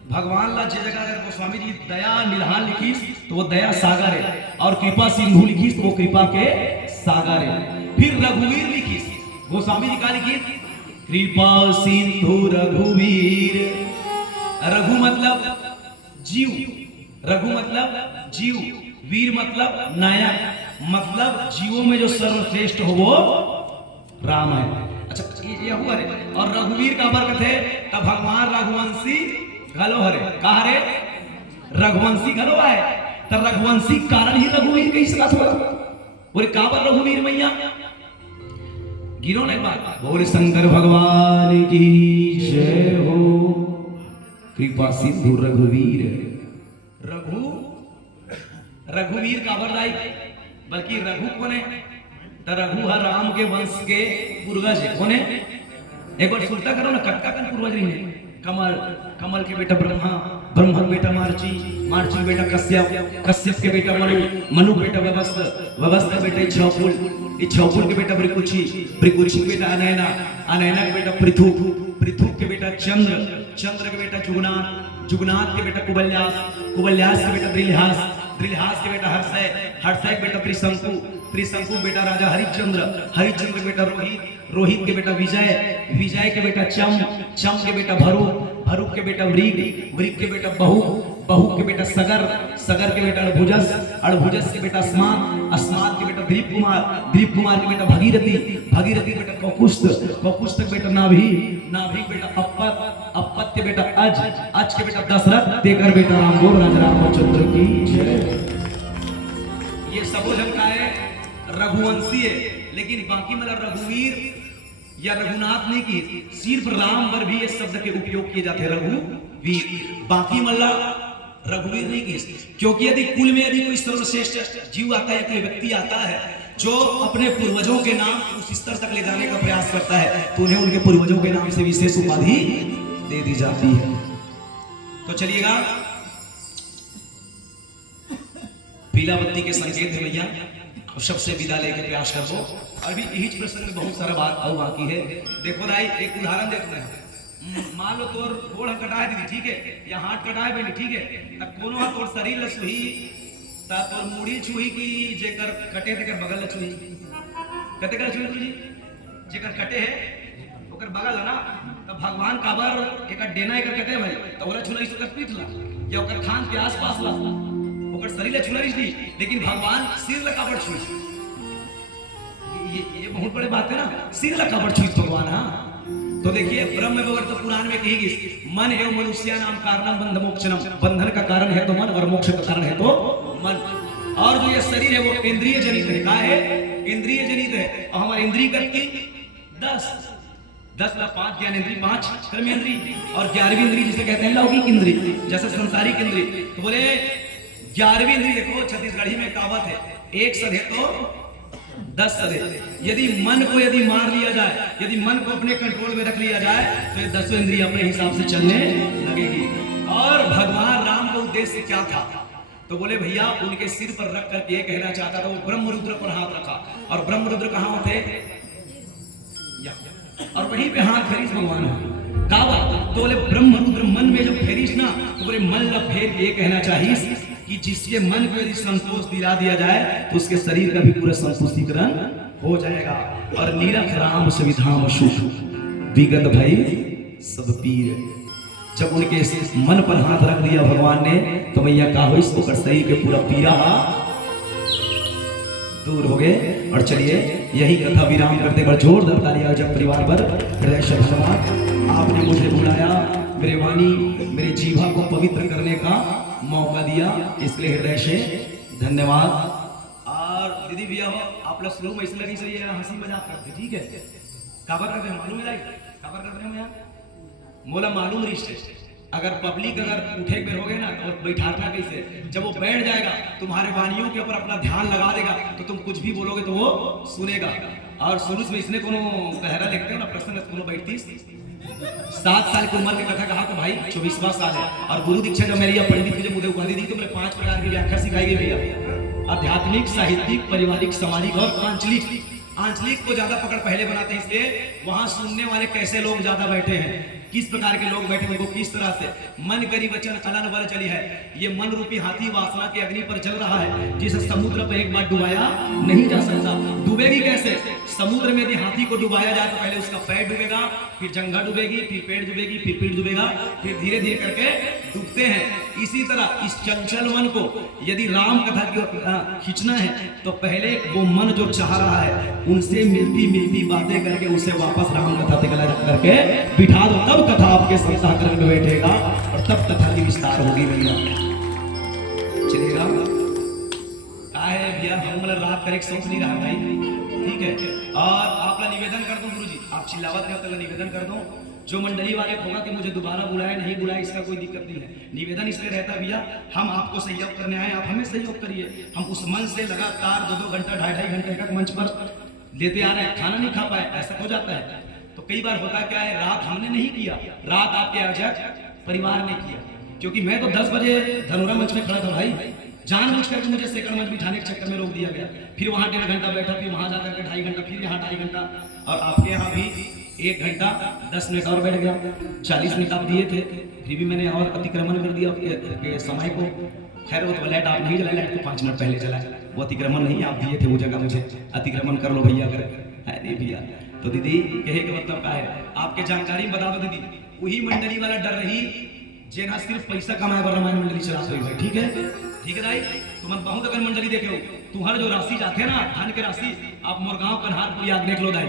भगवान ला जे जगह अगर गोस्वामी जी दया निधान लिखीस तो वो दया सागर है, और कृपा सिंधु लिखीस तो वो कृपा के सागर है। फिर रघुवीर लिखीस, गोस्वामी जी का लिखीस कृपा सिंधु रघुवीर। रघु मतलब जीव, रघु मतलब जीव, वीर मतलब नायक, मतलब जीवों में जो सर्वश्रेष्ठ हो वो राम है। अच्छा ये हुआ रे, और रघुवीर का वर्ग थे तब भगवान रघुवंशी घलो हरे, कहा रे रघुवंशी घलो आए, तब रघुवंशी कारण ही रघुवीर कैसे का थोड़ा बोले काबर रघुवीर मैया गिरो नहीं बात। बोले शंकर भगवान की जय हो, कृपा सिंधु रघुवीर। रघुवीर का वरदाई, बल्कि रघु कौन है, तो रघु है राम के वंश के पूर्वज है। कौन है एक बार सुनता करो ना, कटका कन पूर्वज नहीं है, कमल, कमल के बेटा ब्रह्मा, ब्रह्मा के बेटा मार्ची, मार्ची के बेटा कश्यप, कश्यप के बेटा मनु, मनु के बेटा व्यवस्थ, व्यवस्थ के बेटा छपुल, छपुल के बेटा ब्रिकुची, ब्रिकुची के बेटा अनैना, अनैना के बेटा पृथु, पृथु के बेटा चंद्र, चंद्र के बेटा जुगनाथ, जुगनाथ के बेटा कुबल्यास, कुबल्यास के बेटा द्रिलहास, द्रिलहास के बेटा हर्षय, हर्षय के बेटा त्रिशंकु, त्रिशंकु के बेटा राजा हरिश्चंद्र, हरिश्चंद्र के बेटा रोहित, रोहित के बेटा विजय, विजय के बेटा चम, चम के बेटा भरू, भरू के बेटा वृग, वृग के बेटा बहु, बहु के बेटा सगर, सगर के बेटा अड़भुजस, अड़भुजस के बेटा अस्मात, अस्मात के बेटा दिलीप कुमार, दिलीप कुमार के बेटा भगीरथी, भगीरथी के बेटा कौकुस्त, कौकुस्त के बेटा नाभि, नाभि के बेटा अप्पत, अप्पत के बेटा अज, अज के बेटा दशरथ, देकर बेटा राम। बोल राजा रामचंद्र की जय। ये सबो जन का है रघुवंशी है, लेकिन बाकी मतलब रघुवीर या रघुनाथ नहीं की, सिर्फ राम पर भी इस शब्द के उपयोग किए जाते हैं रघुवीर, बाकी मतलब रघुवीर नहीं की, क्योंकि यदि कुल में यदि कोई सर्वश्रेष्ठ जीव आता है, कोई व्यक्ति आता है जो अपने पूर्वजों के नाम उस स्तर तक ले जाने का प्रयास करता है, तो उन्हें उनके पूर्वजों के नाम से विशेष उपाधि दे दी जाती है। तो चलिएगा, पीला बत्ती के संकेत है भैया, अब सबसे विदा लेके प्रयास कर दो। अभी यही प्रसंग में बहुत सारा बात और बाकी है। देखो भाई एक उदाहरण देखो है, मान लो तोर गोड़ कटा है दीदी, ठीक है, या हाथ कटा है बेटी, ठीक है, तब कोनो हाथ तोर शरीर ल छुही, ता तोर मुड़ी छुही की जेकर कटे तेकर बगल ल छुही, कते कर छुही जी जेकर कटे है ओकर बगल है ना, तब भगवान काबर एकर डेना एकर कटे भाई, तो ओला छुलाई ओकर पीठ ला या ओकर खान के आसपास ला, ओकर शरीर ले छुलाई दी, लेकिन भगवान सिर ला काबर छुई। ये बहुत बड़ी बात है ना, सिर ला काबर छुई भगवान। हाँ तो देखिए ब्रह्म विवर्त तो पुराण में कही गई, मन एवं मनुष्य नाम कारणम बंध मोक्षणम, बंधन का कारण है तो मन और मोक्ष का कारण है तो मन। और जो ये शरीर है वो इंद्रिय जनित है। क्या है? इंद्रिय जनित है। और हमारी इंद्रिय करती 10 का 5 ज्ञानेंद्रिय, 5 कर्मेंद्रिय और 11वीं इंद्रिय जिसे कहते हैं लौकिक इंद्रिय, जैसे संसारिक इंद्रिय। तो बोले 11वीं इंद्रिय, देखो छत्तीसगढ़ी में कहावत है, एक सधे तो 10 सधे। यदि मन को यदि मार लिया जाए, यदि मन को अपने कंट्रोल में रख लिया जाए, तो ये 10 इंद्रिय अपने हिसाब से चलने लगेगी। और भगवान राम का उद्देश्य क्या था? तो बोले भैया उनके सिर पर रख करके ये कहना चाहता था, वो ब्रह्मरुद्र पर हाथ रखा। और ब्रह्मरुद्र कहां होते? और वहीं पे हाथ फेरिस भगवान है। कावा तो बोले ब्रह्मरुद्र मन में जब फेरिस ना, तो बोले मन ला फेर ये कहना चाहिए कि जिसके मन को यदि संतोष दिला दिया जाए तो उसके शरीर का भी पूरा संतुष्टिकरण हो जाएगा। और नीरख राम सुविधाम सुख विगत भाई सब पीर। जब उनके मन पर हाथ रख दिया भगवान ने, तो भैया का हो इसको कर शरीर के पूरा पीड़ा दूर हो गए। और चलिए यही कथा विराम करते पर जोरदार तालियां जब परिवार पर। हृदय से धन्यवाद, आपने मुझे बुलाया, मेरे वाणी मेरे जीवा को पवित्र करने का मौका दिया, इसलिए हृदय से धन्यवाद। और दीदी भैया आप लोग शुरू में इसलिए नहीं सही है, हंसी मजाक करते, ठीक है? काबर करते हैं मालूम है? काबर करते हैं यार मोला मालूम रिश्ते। अगर पब्लिक अगर उठे पे रहोगे ना तो बैठाना कैसे? जब वो बैठ जाएगा तुम्हारे वाणियों के ऊपर अपना ध्यान लगा देगा, तो तुम कुछ भी बोलोगे तो वो सुनेगा। और शुरू में इसने कोनो पहरा लिखते हो ना, प्रश्न कोनो बैठती 7 साल की उम्र की कथा कहा तो भाई 24वां साल है। और गुरु दीक्षा जब मेरी पंडित की जब मुझे उपाधि दी तो मैंने 5 प्रकार की व्याख्या सिखाई गई भैया, आध्यात्मिक, साहित्यिक, पारिवारिक, सामाजिक और आंचलिक। आंचलिक को ज्यादा पकड़ पहले बनाते हैं, इसलिए वहां सुनने वाले कैसे लोग ज्यादा बैठे हैं, किस प्रकार के लोग बैठे, उनको किस तरह से मन करी वचन अलन बल चली है। ये मन रूपी हाथी वासना के अग्नि पर चल रहा है, जिसे समुद्र पर एक बार डुबाया नहीं जा सकता। डूबेगी कैसे? समुद्र में यदि हाथी को डुबाया जाए तो पहले उसका पैर डूबेगा, फिर जंघा डूबेगी, फिर पेट डूबेगी, फिर पीठ डूबेगा, फिर धीरे धीरे करके डूबते हैं। इसी तरह इस चंचल मन को यदि राम कथा की ओर खींचना है तो पहले वो मन जो चाह रहा है उनसे मिलती मिलती बातें करके उसे वापस राम कथा पे गला रख करके बिठा दो, तब कथा आपके संसार में बैठेगा और तब कथा की विस्तार होगी। भैया चलेगा है भैया, हम मतलब रात का एक सोच नहीं रहा भाई, ठीक है? और आप ला निवेदन कर दो गुरुजी, आप चिल्लावत नहीं होता, निवेदन कर दो जो मंडली वाले होगा कि मुझे दोबारा बुलाए नहीं बुलाए इसका कोई दिक्कत नहीं है। निवेदन इसलिए रहता है भैया, हम आपको सहयोग करने आए, आप हमें सहयोग करिए। हम उस मन से लगातार 2-2 घंटा 2.5 घंटे तक मंच पर लेते आ रहे हैं, खाना नहीं खा पाए, ऐसा हो जाता है। तो कई बार होता क्या है, रात हमने नहीं किया, रात आपके आयोजक परिवार ने किया। क्योंकि मैं तो 10 बजे धनोरा मंच में खड़ा था भाई, जानबूझ करके मुझे सेकंड मंच बिठाने के चक्कर में रोक दिया गया। फिर वहां 1.5 घंटा बैठा, फिर वहां जाकर के 2.5 घंटा, फिर यहाँ 2.5 घंटा, और आपके यहाँ भी 1 घंटा 10 मिनट और बैठ गया। 40 मिनट आप दिए थे, फिर भी मैंने और अतिक्रमण कर दिया आपके समय को। खैर वो तो लाइट आप नहीं जलाए, लाइट तो 5 मिनट पहले जला, वो अतिक्रमण नहीं आप दिए थे, वो जगह मुझे अतिक्रमण कर लो भैया, अगर है नहीं भैया। तो दीदी कहे का मतलब क्या है, आपके जानकारी में बता दो दीदी, वही मंडली वाला डर रही जे ना सिर्फ पैसा कमाए पर रामायण मंडली चला रही है, ठीक है? ठीक है भाई, तुम बहुत अगर मंडली देखे हो, तुम्हारे जो राशि जाते हैं ना धान के राशि, आप मोरगांव कन्हारपुरी आग देख लो दाई,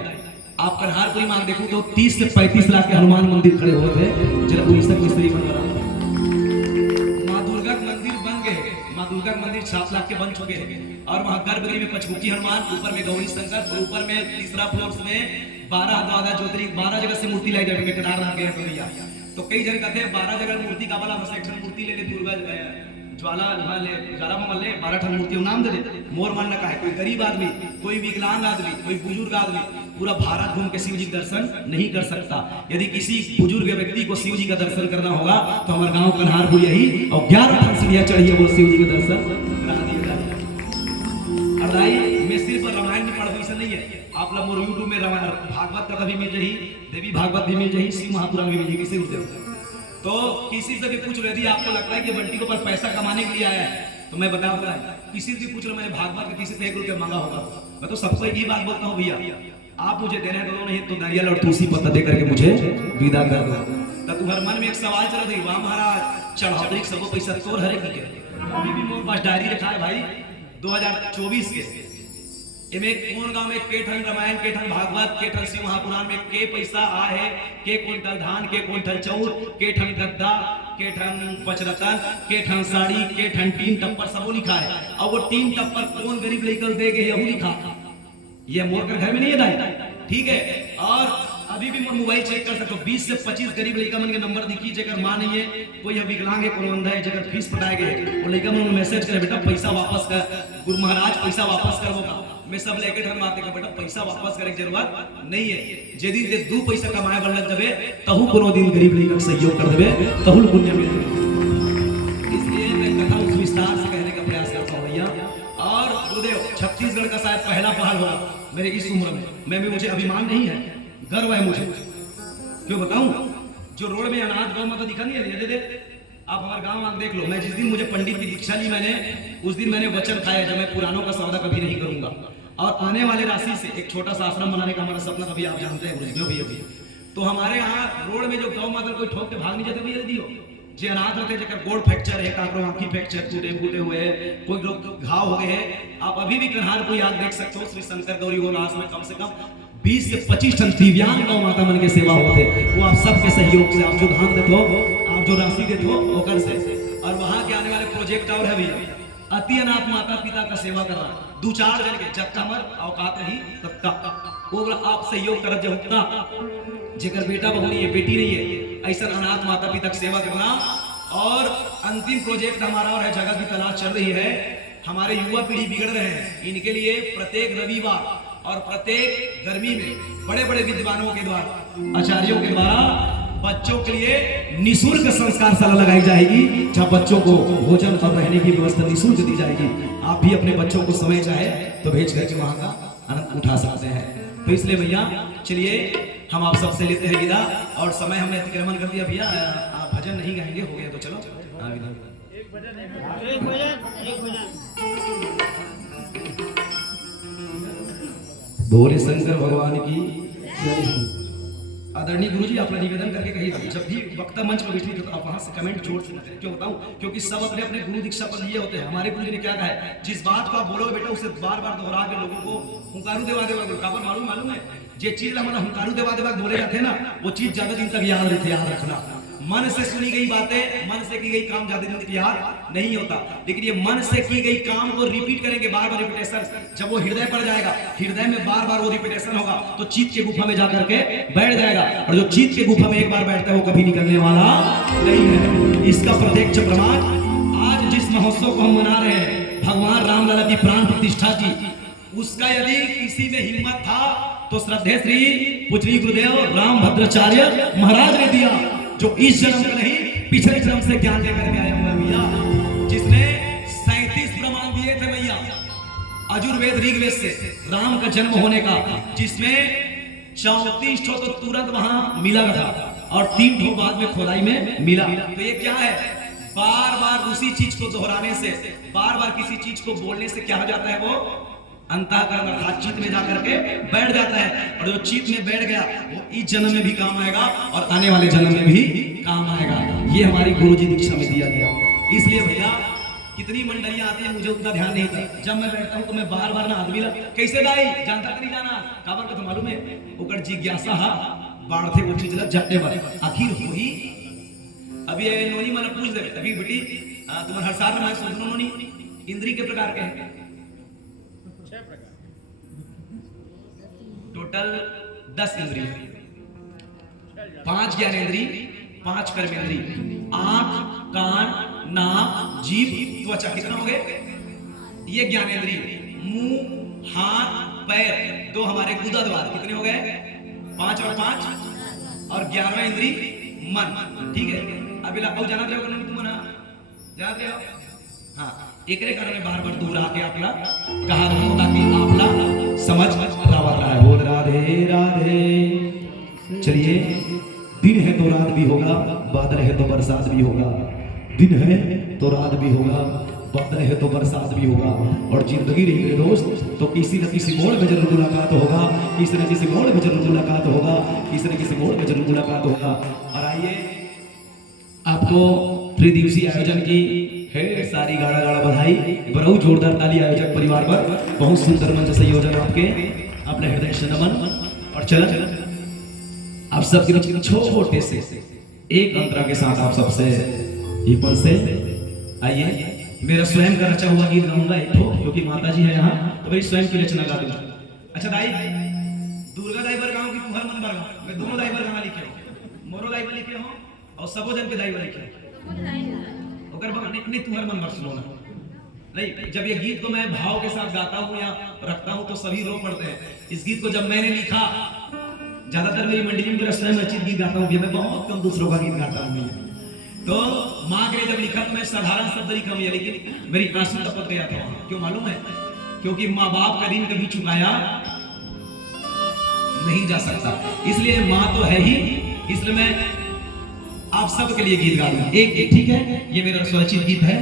आप कन्हारपुरी में आग देखो तो 30 से 35 लाख के हनुमान मंदिर खड़े हुए थे, जरा उड़ीसा मिस्त्री बन रहा। माँ दुर्गा का मंदिर बन गए, माँ दुर्गा का मंदिर 7 लाख के बन चुके हैं। और वहाँ गर्भगृह में पंचमुखी हनुमान, ऊपर में गौरी शंकर, ऊपर में तीसरा फ्लोर में 12 ज्योतिर्लिंग, 12 जगह से मूर्ति लाई जाए केदारनाथ गए तो भैया। तो कई जन कहते हैं 12 जगह मूर्ति का वाला बस एक मूर्ति ले ले, दुर्गा ज्वाला ले, ज्वाला में ले 12 ठन मूर्ति नाम दे दे। मोर मानना का है, कोई गरीब आदमी, कोई विकलांग आदमी, कोई बुजुर्ग आदमी पूरा भारत घूम के शिव जी का दर्शन नहीं कर सकता। यदि किसी बुजुर्ग व्यक्ति को शिव जी का दर्शन करना होगा तो हमारे गांव कन्हारपुर यही और 11 ठन सीढ़ियां चढ़िए, वो शिव जी का दर्शन करा दिया जाए। और भाई मैं सिर्फ रामायण में पढ़ ऐसा नहीं है, आप लोग मोर यूट्यूब में रामायण भागवत कथा भी मिल रही, देवी भागवत भी मिल रही, शिव महापुराण भी मिल रही, किसी से तो किसी से भी पूछ लो, यदि आपको लगता है कि बंटी को पर पैसा कमाने के लिए आया है तो मैं बता दूंगा, किसी से पूछ लो मैंने भागवत में किसी से 1 रुपया मांगा होगा, मैं तो सबको एक ही बात बोलता हूँ भैया, आप मुझे देना दो, नहीं तो नारियल और तुलसी पत्ता दे करके मुझे विदा कर दो। तो तुम्हारे मन में एक सवाल चल रही, वाह महाराज चढ़ावरी सब पैसा तोड़ हरे की, अभी भी मेरे पास डायरी रखा है भाई 2024 के, इमे कौन गांव में के ठन रामायण के ठन भागवत के ठन शिव महापुराण में के पैसा आए है, के कुंटल धान के कुंटल चाउर के ठन गद्दा के ठन पचरतन के ठन साड़ी के ठन तीन टप्पर सबो लिखा है। और वो तीन टप्पर कौन गरीब लेकर देगे यही लिखा, ये मोर कर घर में नहीं है दाई, ठीक है। और अभी भी मोबाइल चेक कर सकते हो, 20 से 25 गरीब लड़का मन के नंबर दिखी, जेकर मां नहीं है, कोई विकलांग है, कोई अंधा है, जेकर फीस पटाए गए, वो लड़का मन मैसेज करे बेटा पैसा वापस कर, गुरु महाराज पैसा वापस कर होगा। मैं सब लेके ठन मारते का बेटा पैसा वापस करे की जरूरत नहीं है, यदि ते 2 पैसा कमाए बर लग देबे तहु कोनो दिन गरीब लड़का के सहयोग कर देबे तहु पुण्य मिलेगा। इसलिए मैं कथा उस विस्तार से कहने का प्रयास करता हूं भैया। और गुरुदेव छत्तीसगढ़ का शायद पहला पहल होगा मेरे इस उम्र में, मुझे अभिमान नहीं है, गर्व है मुझे। क्यों बताऊं, जो रोड में अनाथ गौ माता दिखा नहीं है, दे आप हमारे गांव देख लो। मैं जिस दिन मुझे पंडित की दीक्षा ली मैंने, उस दिन मैंने वचन खाया जब मैं पुरानों का सौदा कभी नहीं करूंगा, और आने वाले राशि से एक छोटा सा आश्रम बनाने का हमारा सपना कभी आप जानते हैं गुरुजी भैया भैया। तो हमारे यहाँ रोड में जो गौ माता कोई ठोक के भाग नहीं जाते भैया दियो, जे अनाथ रहते जेकर गोड़ फ्रैक्चर है, काकरो आंखी फ्रैक्चर टूटे फूटे हुए हैं, कोई लोग घाव हो गए हैं, आप अभी भी कन्हार कोई आग देख सकते हो। श्री शंकर गौरी गोलास में कम से कम 20 से 25 टन दिव्यांग गौ माता मन के सेवा होते, वो आप सबके सहयोग से, आप जो धान देते हो, आप जो राशि देते हो ओकर से। और वहां के आने वाले प्रोजेक्ट और है भैया, अति अनाथ माता पिता का सेवा करना, 2-4 जन के जब कमर औकात रही तब तक वो आप सहयोग करत जब जेकर बेटा बहू नहीं है, बेटी नहीं है, ऐसा अनाथ माता पिता की सेवा करना। और अंतिम प्रोजेक्ट हमारा और है, जगह की तलाश चल रही है, हमारे युवा पीढ़ी बिगड़ रहे हैं, इनके लिए प्रत्येक रविवार और प्रत्येक गर्मी में बड़े बड़े विद्वानों के द्वारा, आचार्यों के द्वारा बच्चों के लिए निःशुल्क संस्कार शाला लगाई जाएगी, जहां बच्चों को भोजन और रहने की व्यवस्था निःशुल्क दी जाएगी। आप भी अपने बच्चों को समय चाहे तो भेज करके वहां का आनंद उठा सकते हैं। तो इसलिए भैया चलिए हम आप सबसे लेते हैं विदा, और समय हमने अतिक्रमण कर दिया भैया, आप भजन नहीं गाएंगे, हो गया तो चलो भोले शंकर भगवान की जय। आदरणीय गुरुजी आप निवेदन करके कहिए, जब भी वक्ता मंच पर बैठी तो आप वहां से कमेंट छोड़ सकते हैं। क्यों बताऊं, क्योंकि सब अपने अपने गुरु दीक्षा पर लिए होते हैं। हमारे गुरुजी ने क्या कहा है, जिस बात को आप बोलोगे बेटा उसे बार बार दोहरा के लोगों को हुंकारू देवा काबर मालूम है, जे चीज हमारा हुंकारू देवा बोले जाते हैं ना, वो चीज ज्यादा दिन तक याद रहते, याद रखना। मन से सुनी गई बातें, मन से की गई काम ज्यादा दिन तक याद नहीं होता, लेकिन ये मन से की गई काम को रिपीट करेंगे, बार बार रिपीटेशन, जब वो हृदय पर जाएगा, हृदय में बार बार वो रिपीटेशन होगा तो चित्त के गुफा में जाकर के बैठ जाएगा, और जो चित्त के गुफा में एक बार बैठता है वो कभी निकलने वाला नहीं है। इसका प्रत्यक्ष प्रमाण आज जिस महोत्सव को हम मना रहे हैं, भगवान रामलला की प्राण प्रतिष्ठा की, उसका यदि किसी में हिम्मत था तो श्रद्धेय श्री पूजनीय गुरुदेव रामभद्राचार्य महाराज ने दिया, जो इस जन्म का नहीं पिछले जन्म से ज्ञान लेकर के आया हुआ भैया, जिसने 37 प्रमाण दिए थे भैया अजुर्वेद ऋग्वेद से राम का जन्म होने का, जिसमें 34 ठो तो तुरंत वहां मिला था और 3 ठो बाद में खोदाई में मिला। तो ये क्या है, बार बार उसी चीज को दोहराने से, बार बार किसी चीज को बोलने से क्या हो जाता है, वो अंतःकरण अर्थात चित्त में जाकर के बैठ जाता है, और जो चित्त में बैठ गया वो इस जन्म में भी काम आएगा और आने वाले जन्म में भी काम आएगा। ये हमारी गुरुजी दीक्षा में दिया गया। इसलिए भैया कितनी मंडलियां आती है, मुझे उतना ध्यान नहीं था, जब मैं बैठता हूं तो मैं बार बार ना आदमी कैसे गाई जानता नहीं जाना काबर का तो मालूम है, ओकर जिज्ञासा हा बाढ़ते वो चीज जाते बारे आखिर होई। अभी नोनी मन पूछ दे, अभी बेटी तुम्हारे हर साल में सोचनो नोनी इंद्री के प्रकार के हैं, टोटल 10 इंद्रिय, 5 ज्ञानेंद्रिय, 5 कर्मेंद्रिय, आंख, कान, नाक, जीभ, त्वचा, कितना हो गए ये ज्ञानेंद्रिय, मुंह, हाथ, पैर, 2 हमारे गुदा द्वार, कितने हो गए 5 और 5, और 11वां इंद्रिय मन। ठीक है, अभी अब जाना रहे हो तुम ना जान रहे हो, हाँ एक कारण बार बार दूर आके आपला कहा ताकि आपला समझ रावत रहा है। बोल राधे राधे। चलिए, दिन है तो रात भी होगा, बादल है तो बरसात भी होगा, दिन है तो रात भी होगा, बादल है तो बरसात भी होगा, और जिंदगी रही मेरे दोस्त तो किसी न किसी मोड़ में जरूर मुलाकात होगा, किसी न किसी मोड़ में जरूर मुलाकात होगा, किसी न किसी मोड़ में जरूर मुलाकात होगा। और आइए आपको त्रिदिवसीय आयोजन की है सारी गाड़ा गाड़ा बधाई। बराऊ जोरदार ताली आयोजक परिवार पर। बहुत सुंदर मंच संयोजन आपके, अपने हृदय से नमन। और चलन आप सबके बीच में छोटे से एक अंतरा के साथ आप सबसे ये पल से आइए। मेरा स्वयं का रचा हुआ गीत गाऊंगा एक तो, क्योंकि माता जी है यहाँ, तो भाई स्वयं की रचना गा दूंगा। अच्छा दाई, दुर्गा दाई पर गाऊं कि तुहर मन पर गाऊं? मैं दोनों दाई पर गाना लिखे हो, मोरो दाई पर लिखे हो और सबो जन के दाई पर लिखे हो। अगर नहीं तुहर मन पर सुनो ना। नहीं, जब ये गीत को मैं भाव के साथ गाता हूँ या रखता हूँ तो सभी रो पड़ते हैं। इस गीत को जब मैंने लिखा, ज्यादातर मेरी मंडली में मेरा स्वयं रचित गीत गाता हूँ, मैं बहुत कम दूसरों का गीत गाता हूँ। तो माँ के लिए जब लिखा तो मैं साधारण शब्द लिखा हूँ, लेकिन मेरी आंसू टपक गया था। क्यों मालूम है? क्योंकि माँ बाप का ऋण कभी चुकाया नहीं जा सकता, इसलिए माँ तो है ही। इसलिए मैं आप सबके लिए गीत गा दूंगा एक एक, ठीक है? ये मेरा स्वरचित गीत है।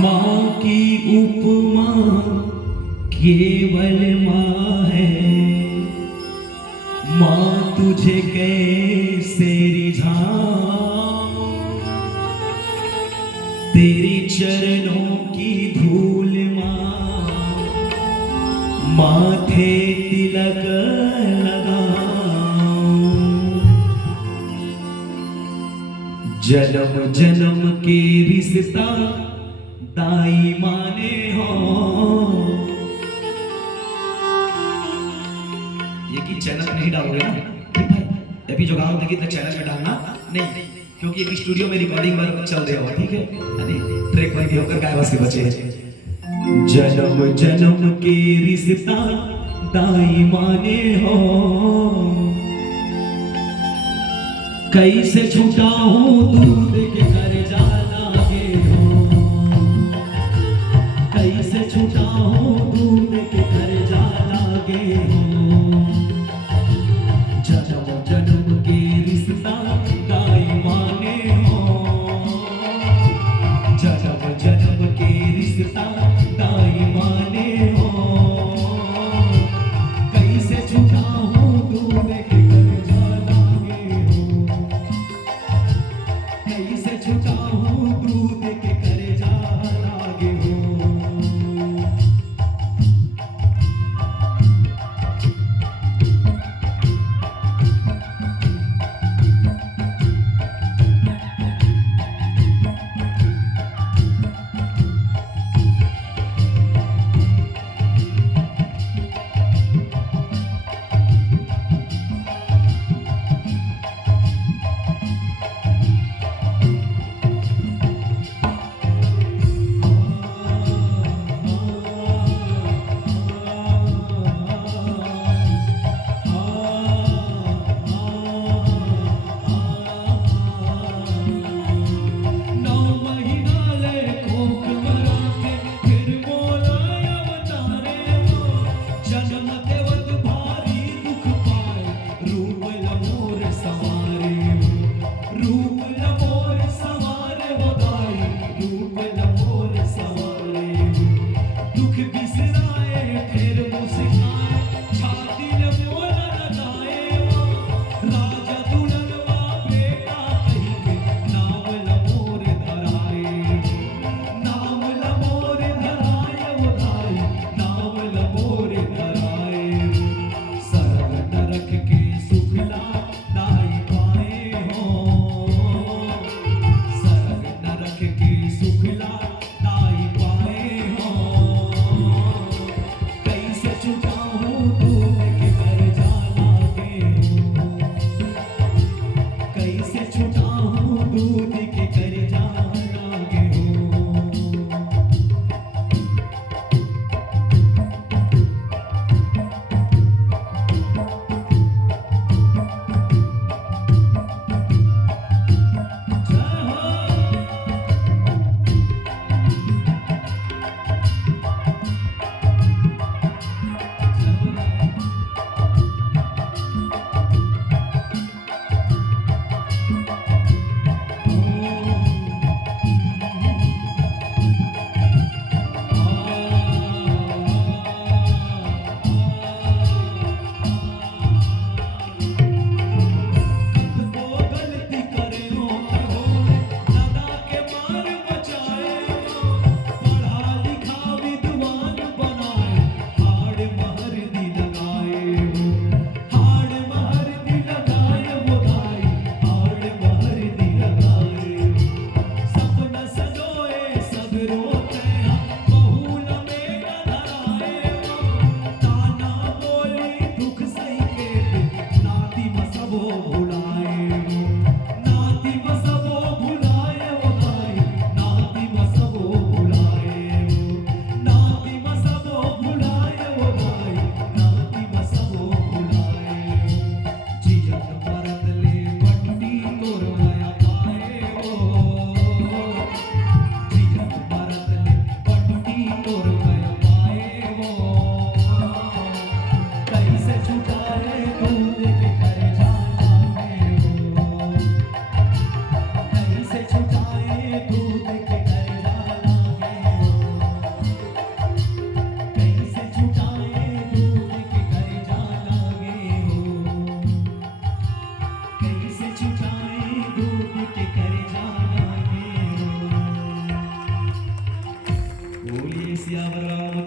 माँ की उपमा केवल माँ है, माँ तुझे कैसे रिझाऊं, तेरे चरणों की धूल माँ, माथे तिलक लगाऊं, जन्म जन्म के रिश्ता दाई माने हो। ये की चैनल नहीं डालोगे ना, ठीक है? अभी जो गाओ देखिए तो चैनल में डालना नहीं, क्योंकि एक स्टूडियो में रिकॉर्डिंग वर्क चल रहा होगा, ठीक है? यानी ट्रैक बन के होकर गाय बस के बचे। जन्म जन्म के रिश्ता दाई माने हो, कैसे छुटाऊं दूध के घर जाला गे हो, कैसे छुटाऊं दूध के घर जाला गे हो, जन्म जन्म के रिश्ता दाई माने हो, जन्म जन्म के रिश्ता दाई माने हो, कैसे छुटाऊं दूध के घर जाला गे हो, कैसे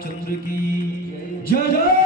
रामचंद्र की जय जय